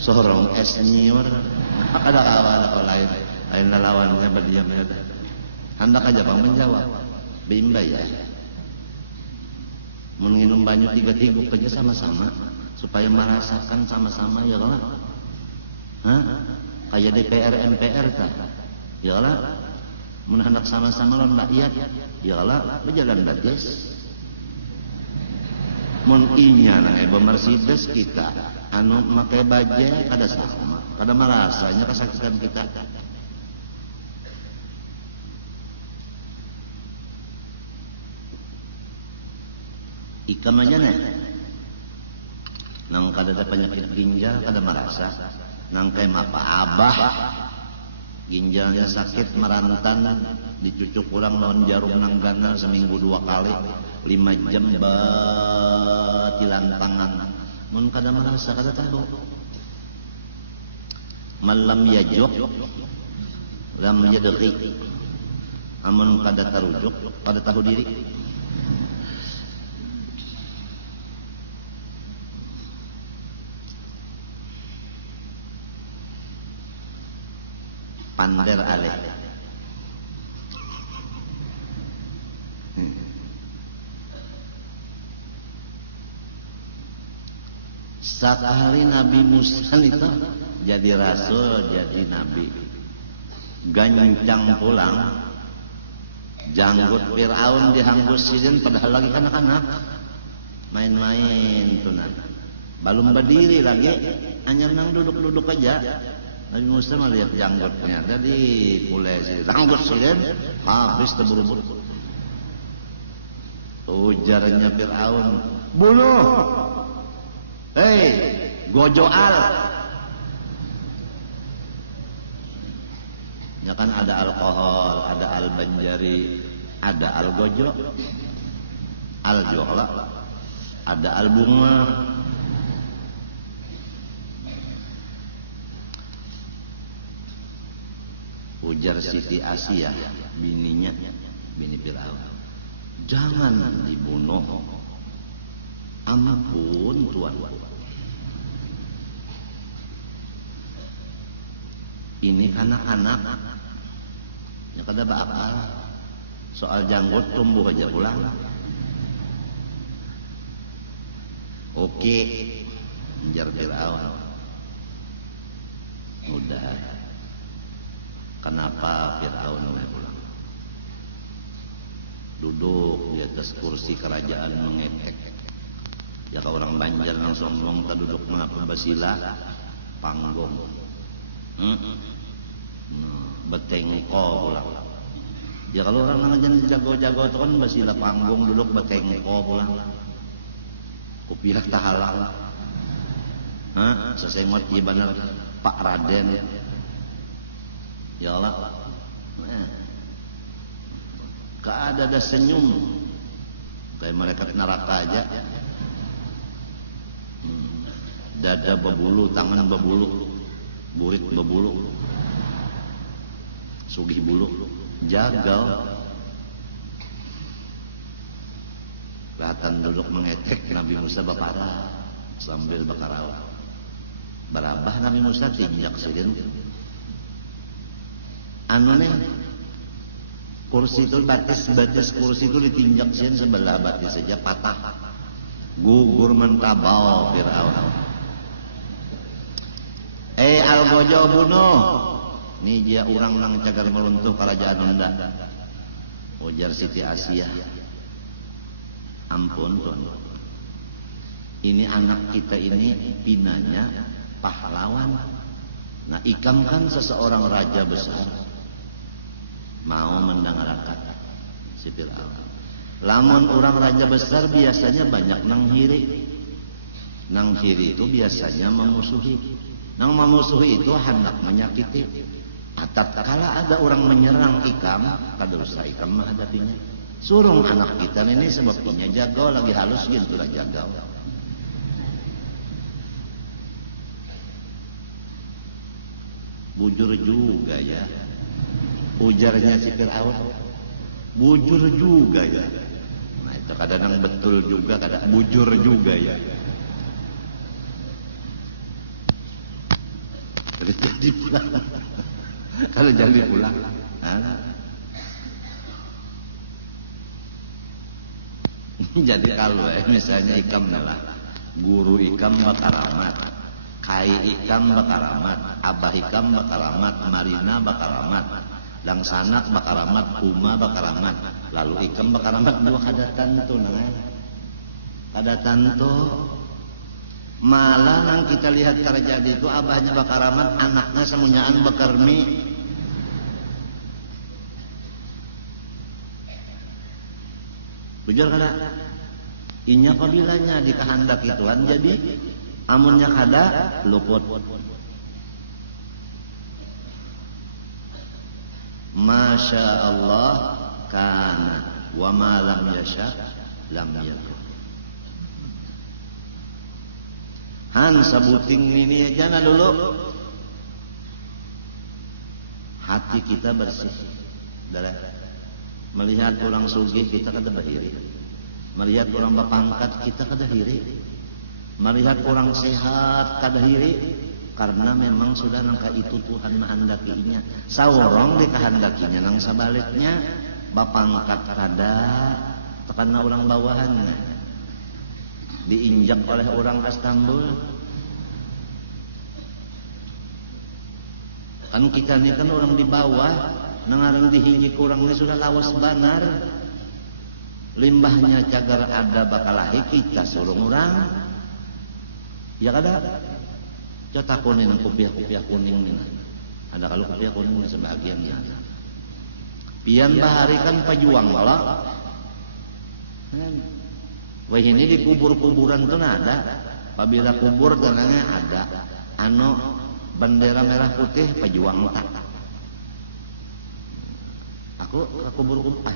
seorang senior, ada kawan atau lain lawannya berdiam ada. Hendak aja bang menjawab, bimbay ya. Menginum banyak 3 tiguk aja sama-sama supaya merasakan sama-sama ya lah. Hah? Kayak DPR MPR kan? Ya lah. mun hendak sama-sama lawan rakyat ya lah berjalan bagus. Mun inya na Mercedes kita anu make baje kada sama kada merasanya kesakitan kita. Ikam aja nih nang kada ada penyakit ginjal kada merasa nang kayak apa abah ginjalnya sakit merantan dicucuk kurang lawan jarum nang ganal seminggu 2 kali 5 jam batilan tangan mun kada merasa kada tahu malam yajuk lam yadri amun kada tarujuk kada tahu diri. Pander aleh. Sekali Nabi Musa itu jadi rasul, jadi nabi. Gancang pulang, janggut Fir'aun dihanggusin padahal lagi anak-anak main-main tunan. Belum berdiri lagi, hanya nang duduk-duduk aja. Nabi Musa melihat janggutnya, jadi pulai si janggut silen habis terburu-buru. Ujarnya Fir'aun, bunuh, hei gojoal. Ya kan ada alkohol, ada al-banjari, ada al-gojo, al-jola, ada al-bunga. Ujar Siti Asia, bininya, bini Fir'aun, jangan dibunuh. Ampun Tuan. Ini anak-anak, ya kada bakal. Soal janggut tumbuh aja pulang. Oke, ujar Fir'aun. Udah. Kenapa Fir'aun pulang? Duduk di atas kursi kerajaan mengetek. Ya kalau orang Banjar nang sombong tak duduk mengapa basila panggung. Betengko pulang. Ya kalau orang nang jago-jago itu kan basila panggung duduk betengko pulang. Kupilah tak halal. Sesemot ibanar Pak Raden. Ya Allah, keadaan senyum kayak malaikat neraka aja. Dada berbulu, tangan berbulu, burit berbulu, sugih bulu, jagal. Kelihatan duduk mengetek Nabi Musa bakara sambil bakarawa. Barabah Nabi Musa tinjak segini. Anu nih kursi itu batis kursi itu ditinjak sih sebelah batis saja patah, gugur mentabau Fir'aun. Al-gojo bunuh, nih dia orang nang cagar meluntuh kerajaan Anda. Ujar Siti Asia, ampun Tuan, ini anak kita ini pinanya pahlawan. Nah Ikam kan seseorang raja besar. Mau mendengarkan si Fir'aun. Lamun orang raja besar biasanya banyak nang hiri. Nang hiri itu biasanya memusuhi. Nang memusuhi itu hendak menyakiti. Tatkala ada orang menyerang Ikam, kada usah Ikam menghadapinya. Suruh anak kita ini sebabnya jago lagi halus gitu lah jago. Bujur juga ya. Ujarnya si Fir'aun, bujur juga ya. Nah itu kadang betul juga, kadang bujur juga ya. Jadi pulang. Kalau jadi pulang, jadi kalau misalnya Ikam adalah guru Ikam bakaramat, kai Ikam bakaramat, abah Ikam bakaramat, Marina bakaramat. Dang sanak bakaramat, kuma bakaramat, lalu ikam bakaramat dua kadatan tuh nangan. Kadatan tuh malah yang kita lihat terjadi itu abahnya bakaramat, anaknya semuanyaan bakarmi. Bujur kada? Inya kabilanya dikehendak ituan jadi amunnya kada luput. Masya Allah kana wa ma lam yasha lam yakun. Han sabuting ini aja na dulu. Hati kita bersih. Dalam melihat orang sugih kita kada bahiri. Melihat orang bapangkat kita kada hiri. Melihat orang sehat kada hiri. Karena memang sudah nangka itu Tuhan menghendakinya. Saorong dikehendakinya nang sabaliknya bapangkat kada karena orang bawahannya diinjak oleh orang Istanbul. Kan kita ini kan orang di bawah, nangarang dihinjik orang ini sudah lawas banar. Limbahnya cagar ada bakalahi kita suruh orang. Ya kada? Coba kuning kopiah kuning ini. Ada kalau kopiah kuning sebagian ada. Pian bahari kan pejuang malah. Wah ini di kubur-kuburan tuh ada. Apabila kubur tenangnya ada. Ano bendera merah putih pejuang tak. Aku ke kubur-kubur.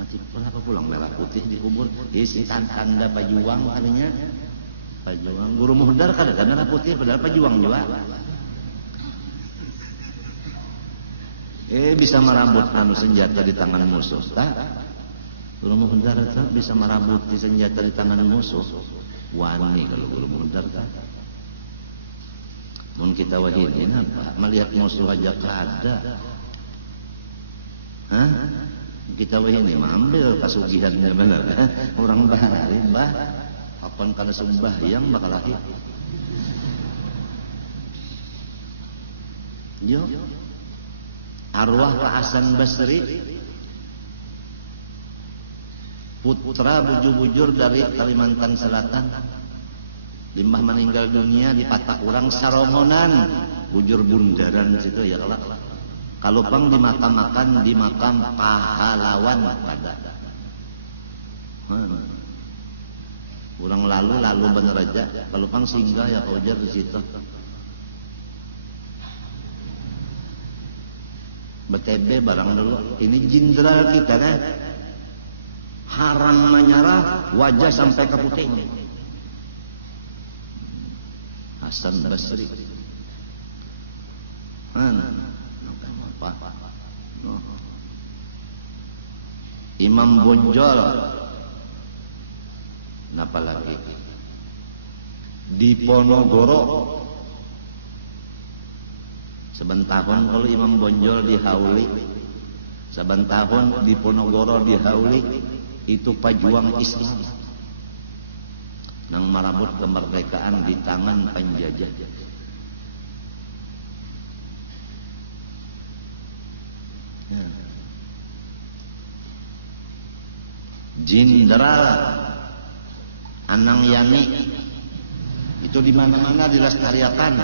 Mati kenapa pulang merah putih di kubur? Isi tanda pejuang kalinya. Pejuang guru muhdar kada merah putih padahal pejuang juga. Bisa merambut anu senjata di tangan musuh. Tak? Guru muhdar itu bisa merambut di senjata di tangan musuh. Wani kalau guru muhdar tak. Mun kita wahidin apa? Melihat musuh aja kada. Hah? Kita wahidin ambil kasugihannya benar. Orang bahari bah. Kapan kada sembahyang bakal lahir. Yo. Arwah Pak Hasan Basri putra bujur-bujur dari Kalimantan Selatan. Limbah meninggal dunia di Patak Urang Sarongonan, bujur bundaran situ ya kalau pang dimakam-makan di makam pahlawan pada. Urang lalu bener aja. Kalau pang singgah ya kau jar di situ. BTB barang dulu. Ini jenderal kita kan. Haram menyerah, wajah sampai ke putih. Hasan Basri. Apa? Imam Bonjol. Napa lagi? Di Ponorogo. Sebentahun kalau Imam Bonjol dihauli. Sebentahun di Ponorogo dihauli. Itu pejuang Islam. Nang marabut kemerdekaan di tangan penjajah. Ya. Jenderal Anang Yani itu di mana-mana dilestarikan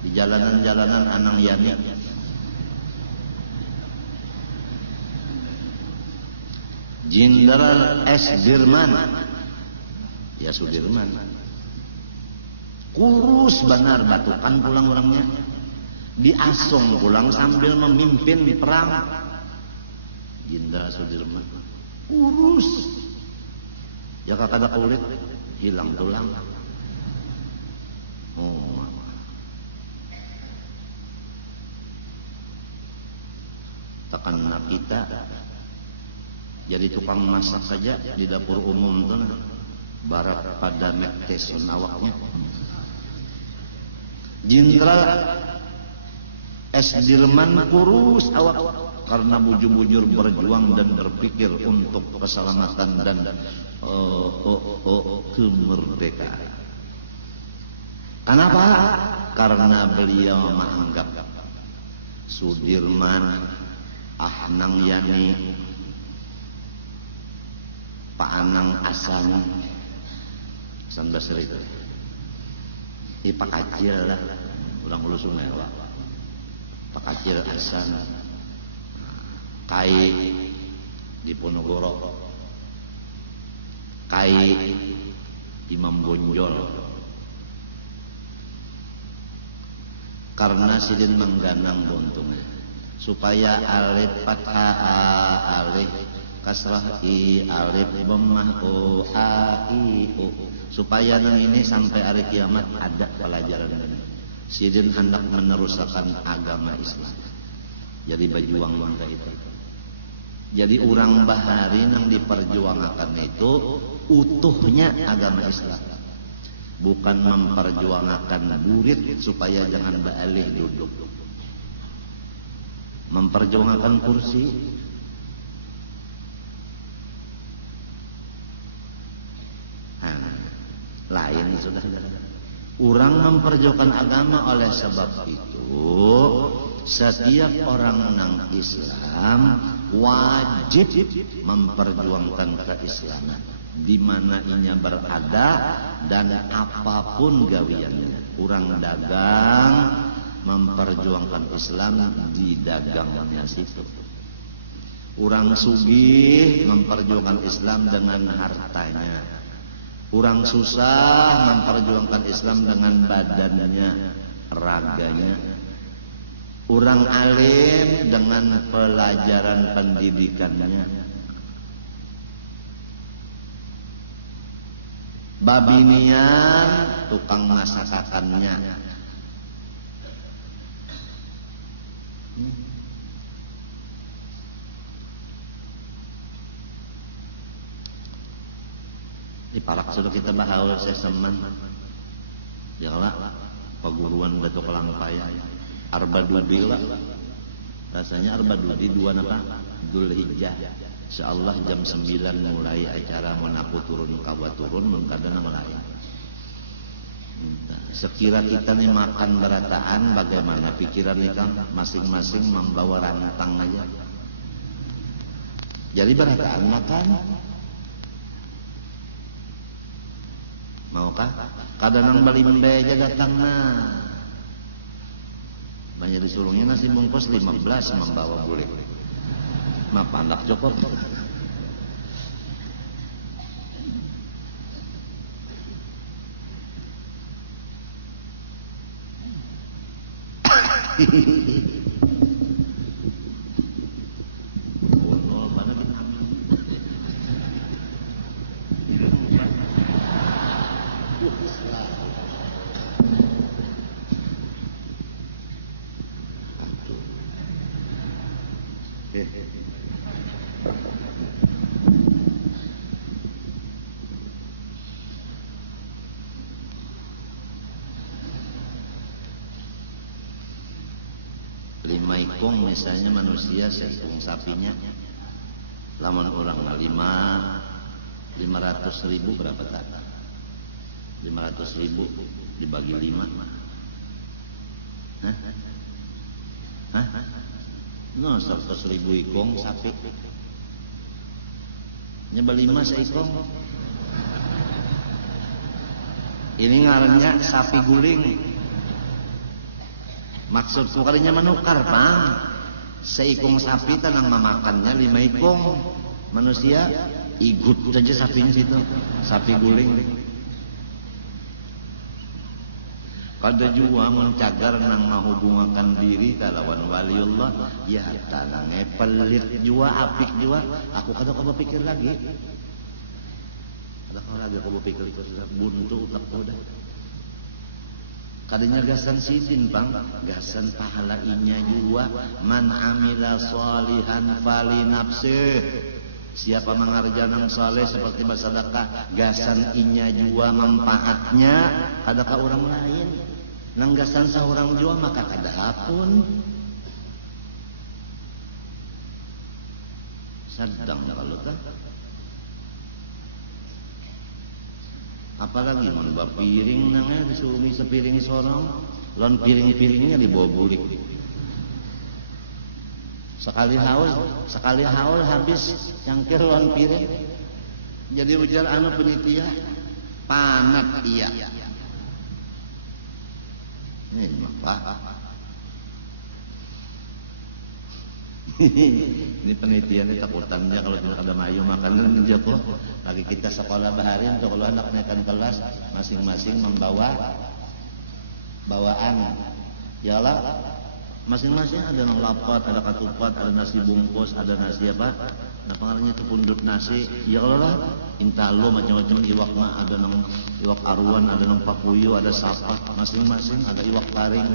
di jalanan-jalanan Anang Yani. Jenderal S. Dirman, ya Sudirman, kurus benar batukan pulang orangnya, diasong pulang sambil memimpin di perang. Jenderal Sudirman, kurus, ya kakak kulit. Hilang tulang. Oh, tekan kita jadi tukang masak saja di dapur umum tuh barat pada mektesun awaknya. Jenderal S. Dirman kurus awak karena bujur-bujur berjuang dan berpikir untuk keselamatan dan kemerdekaan. Kenapa? Karena beliau menganggap Sudirman Ahnang Yani, Pak Anang Asan Basri itu. Pak Kacil lah, ulang ulu sungai lah. Pak Kacil Asan, Kai di Ponorogo, Kai Imam Bonjol. Karena sidin mengganang bontungnya supaya alif fathah alif kasrah i alif dhammah o a i u, supaya nang ini sampai hari kiamat ada pelajaran ini. Sidin hendak meneruskan agama Islam. Jadi berjuang mangga itu. Jadi orang bahari nang diperjuangkan itu utuhnya agama Islam. Bukan memperjuangkan murid supaya jangan baalih duduk. Memperjuangkan kursi. Lain sudah. Orang memperjuangkan agama, oleh sebab itu setiap orang nang Islam wajib memperjuangkan keislaman di mana inya berada dan apapun gawiannya. Orang dagang memperjuangkan Islam di dagangnya situ. Orang sugih memperjuangkan Islam dengan hartanya. Orang susah memperjuangkan Islam dengan badannya, raganya. Orang alim dengan pelajaran pendidikannya. Babinian tukang masakannya. Di parak sudah kita bahas seseman. Janganlah paguruan batu kelangpaya. Arbadudi lah. Rasanya Arbadudi 2 apa? Dzulhijjah. Insyaallah jam 9 mulai acara menapu turun kawa turun mengkadana mulai. Sekira kita nih makan berataan, bagaimana pikiran nih Kang? Masing-masing membawa rantang aja. Jadi berataan makan. Maukah? Kadang balimbe aja datang nah. Banyak disuruhnya nasi bungkus 15 membawa boleh. Mah pandak cukup. Lima ikung misalnya manusia seikung sapinya, lamun orang 500.000 berapa tak? 500.000 dibagi 5. Hah? Hah? No, 100.000 ikung sapi. Nyeba 5 seikung. Ini ngarannya sapi guling. Maksud sukarinya menukar, Bang. Seikung sapi tanang memakannya 5 ikung. Manusia igut saja sapinya situ. Sapi guling. Kada jua mencagar nang mahubungakan diri kalawan waliullah, ya tanangnya pelit jua, apik jua. Aku kada kau berpikir lagi. Kada kau lagi kau berpikir itu sudah buntu utak kau dah. Kadanya gasan sidin Bang, gasan pahala inya jua. Man amila sholihan fali nafsih. Siapa mengerjakan saleh seperti bersedekah, gasan inya jua manfaatnya adakah orang lain. Nanggasan seorang jua maka kada hapun. Sedang kalau kan. Apalagi mun piring nangnya disuruh sepiring sorong, lon piring-piringnya dibawa bulik. sekali haul habis cangkir lawan piring. Jadi ujar anu penitia panat iya. Ini apa? Ini penelitian ini takutannya kalau tidak ada mayu makanan jatuh. Lagi kita sekolah bahari untuk kalau anak naikkan kelas masing-masing membawa bawaan. Yalah masing-masing ada nang lapat, ada katupat, ada nasi bungkus, ada nasi apa? Nah pengarangnya itu pundut nasi. Ya Allah, intalo macam-macam iwak mah ada nang iwak aruan, ada nang papuyu, ada sapak, masing-masing ada iwak paring.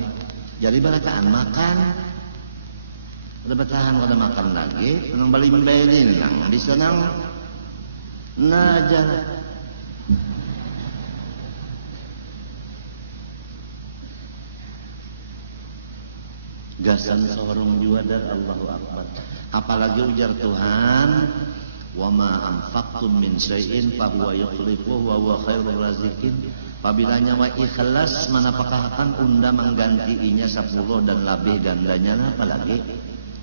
Jadi balataan makan. Udah bertahan kada makan lagi, nang balimbailin nang bisa nang najar. Gasan seorang juadar Allahu Akbar. Apalagi ujar Tuhan, wa ma anfaqtum min syai'in fa huwa yukhlifuhu wa huwa khairur raziqin. Apabila nyawa ikhlas manapakah akan unda menggantiinya 10 dan lebih gandanya apalagi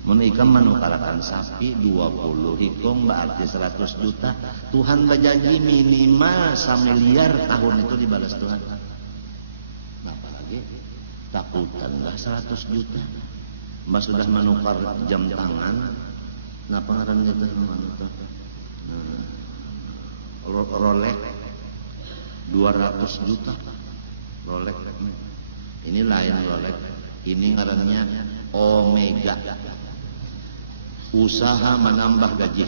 menikam menukarakan sapi 20 hikung berarti 100 juta. Tuhan berjanji minimal 1 miliar tahun itu dibalas Tuhan. Nah, apalagi takutanlah 100 juta. Mbak sudah menukar jam tangan. Nah pengarannya itu Rolex 200 juta. Rolex ini lain Rolex. Ini ngarannya Omega. Usaha menambah gaji.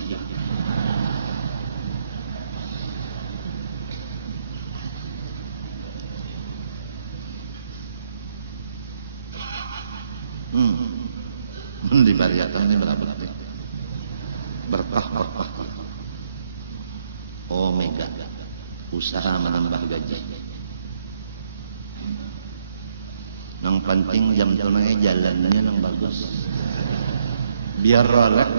Di bariatan ini berapa nih? Berkah. Omega. Usaha menambah gaji. Yang penting jam tunai jalannya yang bagus. Biar Rolex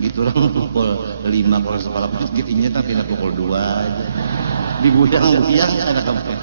gitu orang pukul 5 kalau sekolah gitunya tapi pukul 2 aja. Di gudang ada kampung.